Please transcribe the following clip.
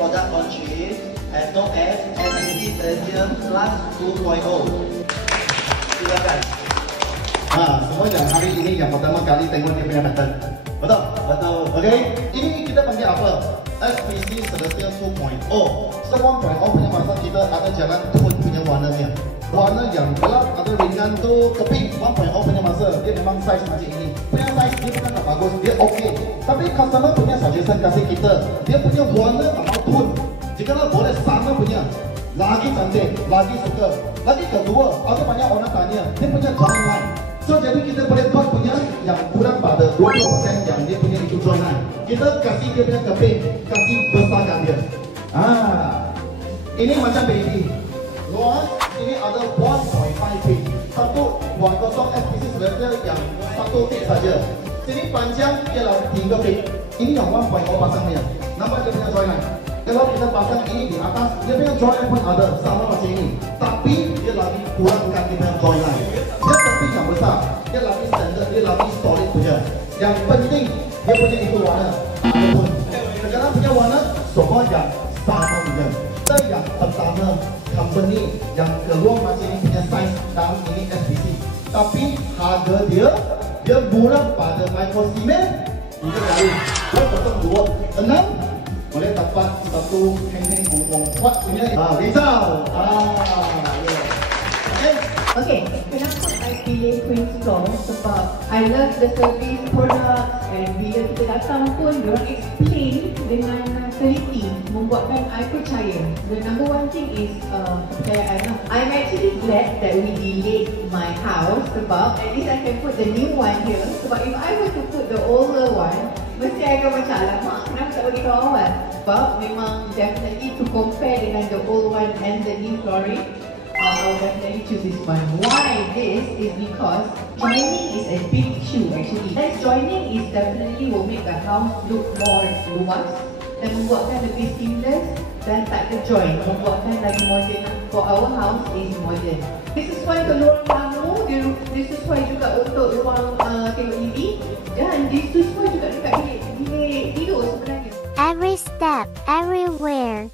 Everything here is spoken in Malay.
product launching as known as SPC Celestium Plus 2.0. Silakan. Semua yang hari ini yang pertama kali tengok dia punya pattern. Betul? Betul. Okey, ini kita panggil apa? SPC Celestium 2.0. So 1.0 punya masa kita ada jalan tone punya warnanya. Warna yang gelap atau ringan tu keping. 1.0 punya masa dia memang size macam ini. Punya size dia bukan tak bagus, dia okey. Tapi customer punya suggestion kasih kita, dia punya warna atau tone jikalau boleh sama punya, lagi cantik, lagi suka. Lagi kedua, ada banyak orang tanya, dia punya join line. So jadi kita boleh buat punya yang kurang pada 20% yang dia punya itu join line. Kita kasih dia punya keping, kasih besarkan dia. Ini macam baby. Luas, ini ada 1.5 feet. Satu 1.0 SPC Celestium yang satu feet saja. Sini panjang ialah 3 feet. Ini yang 1.0 pasang dia. Nampak dia punya join line. Kalau kita pasang ini di atas, dia punya join line pun ada sama macam ini. Tapi dia lagi kurangkan dia punya join line. Dia tepi yang besar, dia lagi standard, dia lagi solid punya. Yang penting dia punya itu warna. Adapun sekarang punya warna semua yang sama punya. Kita yang pertama company yang keluar macam ini punya size dalam ini SPC. Tapi harga dia murah pada micro cement. Kita kali 202 6 boleh dapat satu hang-hang ngomong kuat punya Rizal. Okay, kenapa I pilih Queen Store? Sebab I love the service product and bila kita datang pun diorang explain dengan teliti, membuatkan I percaya. The number one thing is kepercayaan lah. I'm actually glad that we delayed my house sebab at least I can put the new one here. Sebab if I were to put the older one, mesti akan macam alamak, kenapa tak bagi kau awal? Sebab memang definitely to compare dengan the old one and the new flooring, I'll definitely choose this one. Why this is because joining is a big issue actually. Less joining is definitely will make the house look more luas dan membuatkan lebih seamless dan tak terjoin, membuatkan lagi modern. For our house is modern. This is why untuk ruang tamu, this is why juga untuk ruang tengok TV, dan this is why juga dekat bilik tidur sebenarnya. Every step, everywhere.